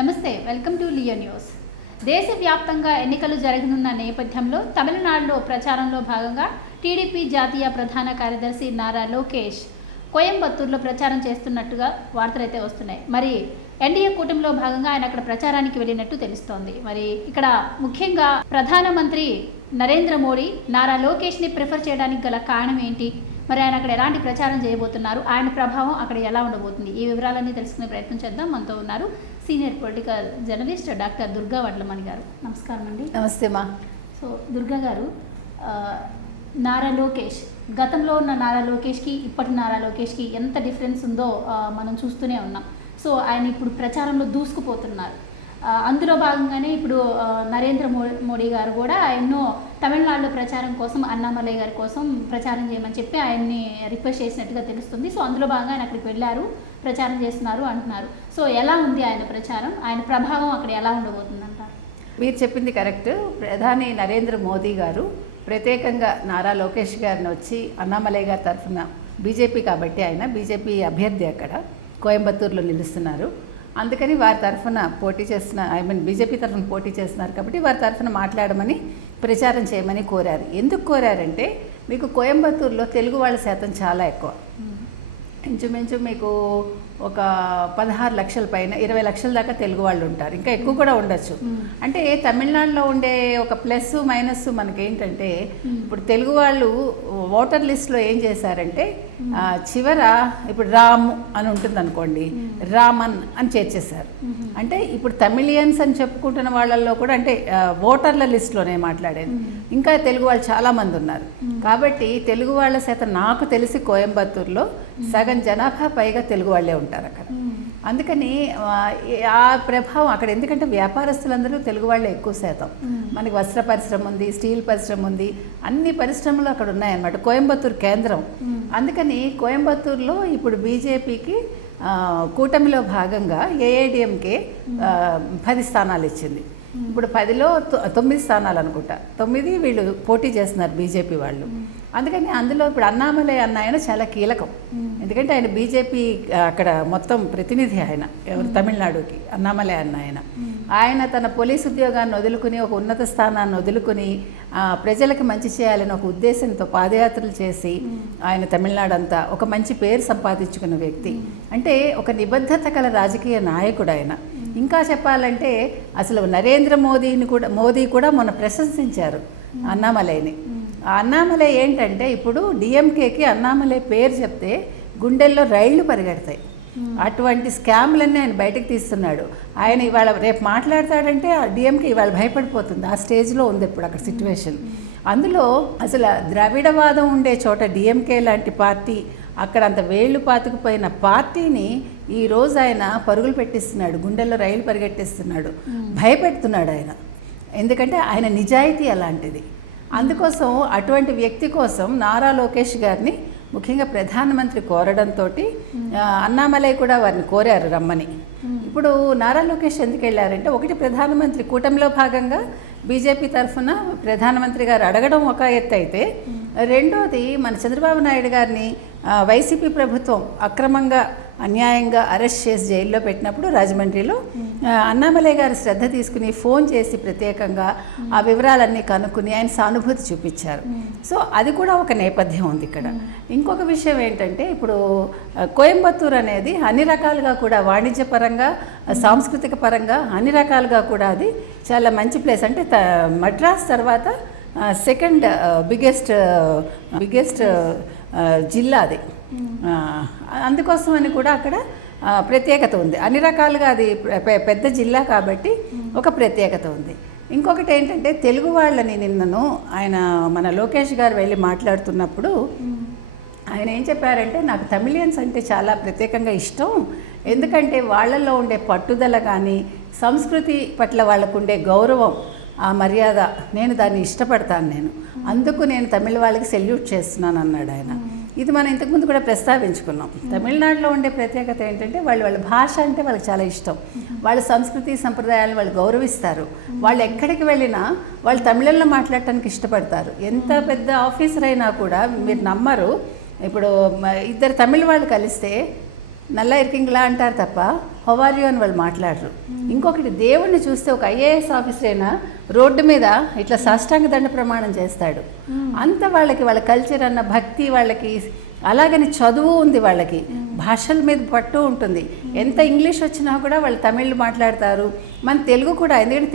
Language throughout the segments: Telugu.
నమస్తే, వెల్కమ్ టు లియో న్యూస్. దేశవ్యాప్తంగా ఎన్నికలు జరగనున్న నేపథ్యంలో తమిళనాడులో ప్రచారంలో భాగంగా టీడీపీ జాతీయ ప్రధాన కార్యదర్శి నారా లోకేష్ కోయంబత్తూరులో ప్రచారం చేస్తున్నట్టుగా వార్తలైతే వస్తున్నాయి. మరి ఎన్డీఏ కూటమిలో భాగంగా ఆయన అక్కడ ప్రచారానికి వెళ్ళినట్టు తెలుస్తోంది. మరి ఇక్కడ ముఖ్యంగా ప్రధానమంత్రి నరేంద్ర మోడీ నారా లోకేష్ని ప్రిఫర్ చేయడానికి గల కారణం ఏంటి, మరి ఆయన అక్కడ ఎలాంటి ప్రచారం చేయబోతున్నారు, ఆయన ప్రభావం అక్కడ ఎలా ఉండబోతుంది, ఈ వివరాలన్నీ తెలుసుకునే ప్రయత్నం చేద్దాం. మనతో ఉన్నారు senior political journalist doctor Durga Vadlamani గారు. నమస్కారం అండి. నమస్తే మా. సో దుర్గా గారు, నారా లోకేష్, గతంలో ఉన్న నారా లోకేష్కి ఇప్పటి నారా లోకేష్కి ఎంత డిఫరెన్స్ ఉందో మనం చూస్తూనే ఉన్నాం. సో ఆయన ఇప్పుడు ప్రచారంలో దూసుకుపోతున్నారు. అందులో భాగంగానే ఇప్పుడు నరేంద్ర మోడీ గారు కూడా ఎన్నో తమిళనాడులో ప్రచారం కోసం అన్నామలై గారి కోసం ప్రచారం చేయమని చెప్పి ఆయన్ని రిక్వెస్ట్ చేసినట్టుగా తెలుస్తుంది. సో అందులో భాగంగా ఆయన అక్కడికి వెళ్ళారు, ప్రచారం చేస్తున్నారు అంటున్నారు. సో ఎలా ఉంది ఆయన ప్రచారం, ఆయన ప్రభావం అక్కడ ఎలా ఉండబోతుంది అంటారు? మీరు చెప్పింది కరెక్ట్. ప్రధాని నరేంద్ర మోదీ గారు ప్రత్యేకంగా నారా లోకేష్ గారిని వచ్చి అన్నామలై గారి తరఫున బీజేపీ కాబట్టి ఆయన బీజేపీ అభ్యర్థి అక్కడ కోయంబత్తూరులో నిలుస్తున్నారు. అందుకని వారి తరఫున పోటీ చేస్తున్న బీజేపీ తరఫున పోటీ చేస్తున్నారు కాబట్టి వారి తరఫున మాట్లాడమని ప్రచారం చేయమని కోరారు. ఎందుకు కోరారంటే మీకు కోయంబత్తూరులో తెలుగు వాళ్ళ శాతం చాలా ఎక్కువ. ఇంచుమించు మీకు ఒక 16 లక్షల పైన 20 లక్షల దాకా తెలుగు వాళ్ళు ఉంటారు, ఇంకా ఎక్కువ కూడా ఉండొచ్చు. అంటే తమిళనాడులో ఉండే ఒక ప్లస్ మైనస్ మనకేంటంటే ఇప్పుడు తెలుగు వాళ్ళు ఓటర్ లిస్ట్లో ఏం చేశారంటే చివర ఇప్పుడు రాము అని ఉంటుంది అనుకోండి, రామన్ అని చేర్చేశారు. అంటే ఇప్పుడు తమిళియన్స్ అని చెప్పుకుంటున్న వాళ్ళల్లో కూడా అంటే ఓటర్ల లిస్టులోనే మాట్లాడేది ఇంకా తెలుగు వాళ్ళు చాలామంది ఉన్నారు. కాబట్టి తెలుగు వాళ్ళ శాతం నాకు తెలిసి కోయంబత్తూరులో సగం జనాభా పైగా తెలుగు వాళ్ళే ఉంటారు అక్కడ. అందుకని ఆ ప్రభావం అక్కడ, ఎందుకంటే వ్యాపారస్తులందరూ తెలుగు వాళ్ళే ఎక్కువ శాతం. మనకి వస్త్ర పరిశ్రమ ఉంది, స్టీల్ పరిశ్రమ ఉంది, అన్ని పరిశ్రమలు అక్కడ ఉన్నాయన్నమాట. కోయంబత్తూరు కేంద్రం. అందుకని కోయంబత్తూరులో ఇప్పుడు బీజేపీకి కూటమిలో భాగంగా ఏఐడిఎంకే 10 స్థానాలు ఇచ్చింది. ఇప్పుడు 10లో 9 స్థానాలు అనుకుంటా, 9 వీళ్ళు పోటీ చేస్తున్నారు బీజేపీ వాళ్ళు. అందుకని అందులో ఇప్పుడు అన్నామలై అన్న ఆయన చాలా కీలకం. ఎందుకంటే ఆయన బీజేపీ అక్కడ మొత్తం ప్రతినిధి ఆయన, ఎవరు తమిళనాడుకి అన్నామలై అన్న ఆయన తన పోలీసు ఉద్యోగాన్ని వదులుకుని ఒక ఉన్నత స్థానాన్ని వదులుకుని ప్రజలకు మంచి చేయాలని ఒక ఉద్దేశంతో పాదయాత్రలు చేసి ఆయన తమిళనాడు అంతా ఒక మంచి పేరు సంపాదించుకున్న వ్యక్తి. అంటే ఒక నిబద్ధత గల రాజకీయ నాయకుడు ఆయన. ఇంకా చెప్పాలంటే అసలు నరేంద్ర మోదీ కూడా మొన్న ప్రశంసించారు అన్నామలైని. అన్నామలై ఏంటంటే ఇప్పుడు డిఎంకేకి అన్నామలై పేరు చెప్తే గుండెల్లో రైళ్లు పరిగెడతాయి. అటువంటి స్కామ్లన్నీ ఆయన బయటకు తీస్తున్నాడు. ఆయన ఇవాళ రేపు మాట్లాడతాడంటే ఆ డిఎంకే ఇవాళ భయపడిపోతుంది. ఆ స్టేజ్లో ఉంది ఇప్పుడు అక్కడ సిచ్యువేషన్. అందులో అసలు ద్రవిడవాదం ఉండే చోట డిఎంకే లాంటి పార్టీ, అక్కడ అంత వేళ్ళు పాతుకుపోయిన పార్టీని ఈరోజు ఆయన పరుగులు పెట్టిస్తున్నాడు, గుండెల్లో రైలు పరిగెట్టిస్తున్నాడు, భయపెడుతున్నాడు ఆయన. ఎందుకంటే ఆయన నిజాయితీ అలాంటిది. అందుకోసం అటువంటి వ్యక్తి కోసం నారా లోకేష్ గారిని ముఖ్యంగా ప్రధానమంత్రి కోరడంతో అన్నామలై కూడా వారిని కోరారు రమ్మని. ఇప్పుడు నారా లోకేష్ ఎందుకు వెళ్ళారంటే, ఒకటి ప్రధానమంత్రి కూటమిలో భాగంగా బీజేపీ తరఫున ప్రధానమంత్రి గారు అడగడం ఒక ఎత్తు అయితే, రెండోది మన చంద్రబాబు నాయుడు గారిని వైసీపీ ప్రభుత్వం అక్రమంగా అన్యాయంగా అరెస్ట్ చేసి జైల్లో పెట్టినప్పుడు రాజమండ్రిలో అన్నామలై గారు శ్రద్ధ తీసుకుని ఫోన్ చేసి ప్రత్యేకంగా ఆ వివరాలన్నీ కనుక్కుని ఆయన సానుభూతి చూపించారు. సో అది కూడా ఒక నేపథ్యం ఉంది ఇక్కడ. ఇంకొక విషయం ఏంటంటే ఇప్పుడు కోయంబత్తూరు అనేది అన్ని రకాలుగా కూడా వాణిజ్యపరంగా, సాంస్కృతిక పరంగా అన్ని రకాలుగా కూడా అది చాలా మంచి ప్లేస్. అంటే మద్రాస్ తర్వాత సెకండ్ బిగ్గెస్ట్ జిల్లా అది. అందుకోసం అని కూడా అక్కడ ప్రత్యేకత ఉంది. అన్ని రకాలుగా అది పెద్ద జిల్లా కాబట్టి ఒక ప్రత్యేకత ఉంది. ఇంకొకటి ఏంటంటే తెలుగు వాళ్ళని నిన్నను ఆయన మన లోకేష్ గారు వెళ్ళి మాట్లాడుతున్నప్పుడు ఆయన ఏం చెప్పారంటే, నాకు తమిళియన్స్ అంటే చాలా ప్రత్యేకంగా ఇష్టం, ఎందుకంటే వాళ్ళల్లో ఉండే పట్టుదల కానీ సంస్కృతి పట్ల వాళ్ళకు ఉండే గౌరవం, ఆ మర్యాద, నేను దాన్ని ఇష్టపడతాను, అందుకు నేను తమిళ వాళ్ళకి సెల్యూట్ చేస్తున్నాను అన్నాడు ఆయన. ఇది మనం ఇంతకుముందు కూడా ప్రస్తావించుకున్నాం. తమిళనాడులో ఉండే ప్రత్యేకత ఏంటంటే వాళ్ళ భాష అంటే వాళ్ళకి చాలా ఇష్టం, వాళ్ళ సంస్కృతి సంప్రదాయాలు వాళ్ళు గౌరవిస్తారు. వాళ్ళు ఎక్కడికి వెళ్ళినా వాళ్ళు తమిళంలో మాట్లాడటానికి ఇష్టపడతారు. ఎంత పెద్ద ఆఫీసర్ అయినా కూడా మీరు నమ్మరు, ఇప్పుడు 2 తమిళ వాళ్ళు కలిస్తే నల్ల ఇరికింగ్లా అంటారు తప్ప హౌ అని వాళ్ళు మాట్లాడరు. ఇంకొకటి, దేవుణ్ణి చూస్తే ఒక ఐఏఎస్ ఆఫీసర్ అయినా రోడ్డు మీద ఇట్లా సాష్టాంగ దండ ప్రమాణం చేస్తాడు. అంత వాళ్ళ కల్చర్ అన్న భక్తి వాళ్ళకి, అలాగని చదువు ఉంది వాళ్ళకి, భాషల మీద పట్టు ఉంటుంది. ఎంత ఇంగ్లీష్ వచ్చినా కూడా వాళ్ళు తమిళ్ మాట్లాడతారు. మన తెలుగు కూడా, ఎందుకంటే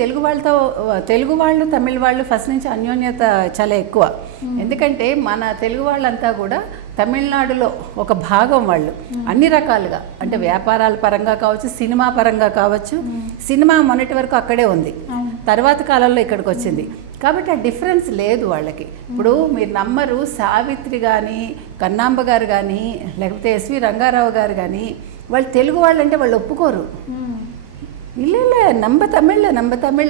తెలుగు వాళ్ళు తమిళ్ వాళ్ళు ఫస్ట్ నుంచి అన్యోన్యత చాలా ఎక్కువ. ఎందుకంటే మన తెలుగు వాళ్ళంతా కూడా తమిళనాడులో ఒక భాగం వాళ్ళు, అన్ని రకాలుగా, అంటే వ్యాపారాల పరంగా కావచ్చు, సినిమా పరంగా కావచ్చు. సినిమా మొన్నటి వరకు అక్కడే ఉంది, తర్వాత కాలంలో ఇక్కడికి వచ్చింది. కాబట్టి ఆ డిఫరెన్స్ లేదు వాళ్ళకి. ఇప్పుడు మీరు నమ్మరు, సావిత్రి కానీ, కన్నాంబ గారు కానీ, లేకపోతే ఎస్వి రంగారావు గారు కానీ, వాళ్ళు తెలుగు వాళ్ళు అంటే వాళ్ళు ఒప్పుకోరు. ఇల్లే నంబ తమిళ్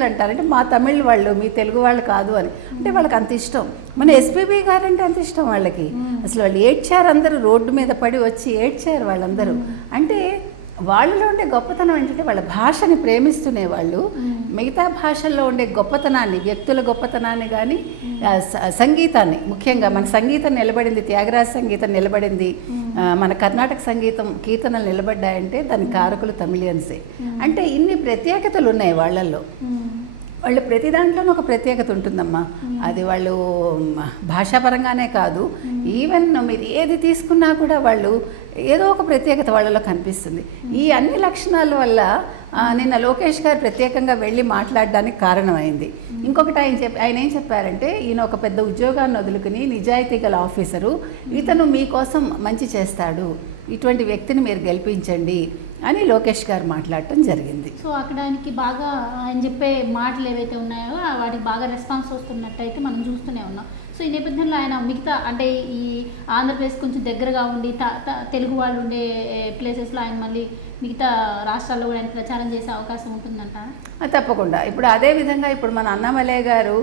అంటారు. అంటే మా తమిళ్ వాళ్ళు, మీ తెలుగు వాళ్ళు కాదు అని. అంటే వాళ్ళకి అంత ఇష్టం. మన ఎస్పీబీ గారు అంటే అంత ఇష్టం వాళ్ళకి. అసలు వాళ్ళు ఏడ్చారు, అందరూ రోడ్డు మీద పడి వచ్చి ఏడ్చారు వాళ్ళందరూ. అంటే వాళ్ళలో ఉండే గొప్పతనం ఏంటంటే వాళ్ళ భాషని ప్రేమిస్తునే వాళ్ళు మిగతా భాషల్లో ఉండే గొప్పతనాన్ని, వ్యక్తుల గొప్పతనాన్ని కానీ, సంగీతాన్ని, ముఖ్యంగా మన సంగీతం నిలబడింది, త్యాగరాజ సంగీతం నిలబడింది, మన కర్ణాటక సంగీతం కీర్తనలు నిలబడ్డాయంటే దాని కారకులు తమిళియన్సే. అంటే ఇన్ని ప్రత్యేకతలు ఉన్నాయి వాళ్ళల్లో. వాళ్ళు ప్రతి దాంట్లోనూ ఒక ప్రత్యేకత ఉంటుందమ్మా. అది వాళ్ళు భాషాపరంగానే కాదు, ఈవెన్ మీరు ఏది తీసుకున్నా కూడా వాళ్ళు ఏదో ఒక ప్రత్యేకత వాళ్ళలో కనిపిస్తుంది. ఈ అన్ని లక్షణాల వల్ల నిన్న లోకేష్ గారు ప్రత్యేకంగా వెళ్ళి మాట్లాడడానికి కారణమైంది. ఇంకొకటి ఆయన ఏం చెప్పారంటే, ఈయన ఒక పెద్ద ఉద్యోగాన్ని వదులుకుని నిజాయితీ గల ఆఫీసరు, ఇతను మీకోసం మంచి చేస్తాడు, ఇటువంటి వ్యక్తిని మీరు గెలిపించండి అని లోకేష్ గారు మాట్లాడటం జరిగింది. సో అక్కడ ఆయనకి బాగా ఆయన చెప్పే మాటలు ఏవైతే ఉన్నాయో వాటికి బాగా రెస్పాన్స్ వస్తున్నట్టయితే మనం చూస్తూనే ఉన్నాం. సో ఈ నేపథ్యంలో ఆయన మిగతా, అంటే ఈ ఆంధ్రప్రదేశ్ కొంచెం దగ్గరగా ఉండి తెలుగు వాళ్ళు ఉండే ప్లేసెస్లో ఆయన మళ్ళీ మిగతా రాష్ట్రాల్లో కూడా ఆయన ప్రచారం చేసే అవకాశం ఉంటుందంట. తప్పకుండా. ఇప్పుడు అదే విధంగా ఇప్పుడు మన అన్నామలయ్య గారు,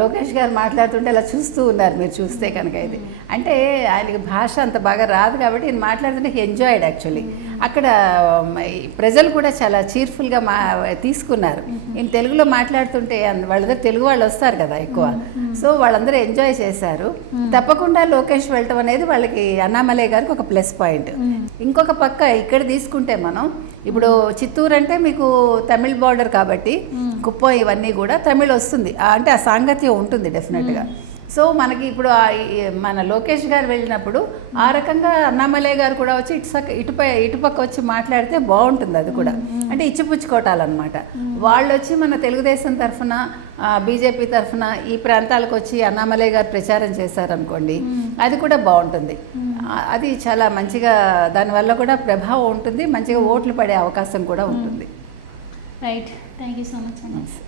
లోకేష్ గారు మాట్లాడుతుంటే అలా చూస్తూ ఉన్నారు మీరు చూస్తే కనుక. ఇది అంటే ఆయనకి భాష అంత బాగా రాదు కాబట్టి ఆయన మాట్లాడుతుంటే ఎంజాయ్డ్ యాక్చువల్లీ. అక్కడ ప్రజలు కూడా చాలా చీర్ఫుల్గా తీసుకున్నారు. ఈయన తెలుగులో మాట్లాడుతుంటే వాళ్ళందరూ తెలుగు వాళ్ళు వస్తారు కదా ఎక్కువ, సో వాళ్ళందరూ ఎంజాయ్ చేశారు. తప్పకుండా లోకేష్ వెళ్ళటం అనేది వాళ్ళకి, అన్నామలయ్య గారికి ఒక ప్లస్ పాయింట్. ఇంకొక పక్క ఇక్కడ తీసుకుంటే మనం ఇప్పుడు చిత్తూరు అంటే మీకు తమిళ్ బార్డర్ కాబట్టి కుప్పం ఇవన్నీ కూడా తమిళ్ వస్తుంది, అంటే ఆ సాంగత్యం ఉంటుంది డెఫినెట్గా. సో మనకి ఇప్పుడు మన లోకేష్ గారు వెళ్ళినప్పుడు ఆ రకంగా అన్నామలయ్య గారు కూడా వచ్చి ఇటుపక్క వచ్చి మాట్లాడితే బాగుంటుంది. అది కూడా అంటే ఇచ్చిపుచ్చుకోవటాలన్నమాట. వాళ్ళు వచ్చి మన తెలుగుదేశం తరఫున, బీజేపీ తరఫున ఈ ప్రాంతాలకు వచ్చి అన్నామలయ్య గారు ప్రచారం చేశారనుకోండి, అది కూడా బాగుంటుంది. అది చాలా మంచిగా, దానివల్ల కూడా ప్రభావం ఉంటుంది, మంచిగా ఓట్లు పడే అవకాశం కూడా ఉంటుంది. Right, thank you so much.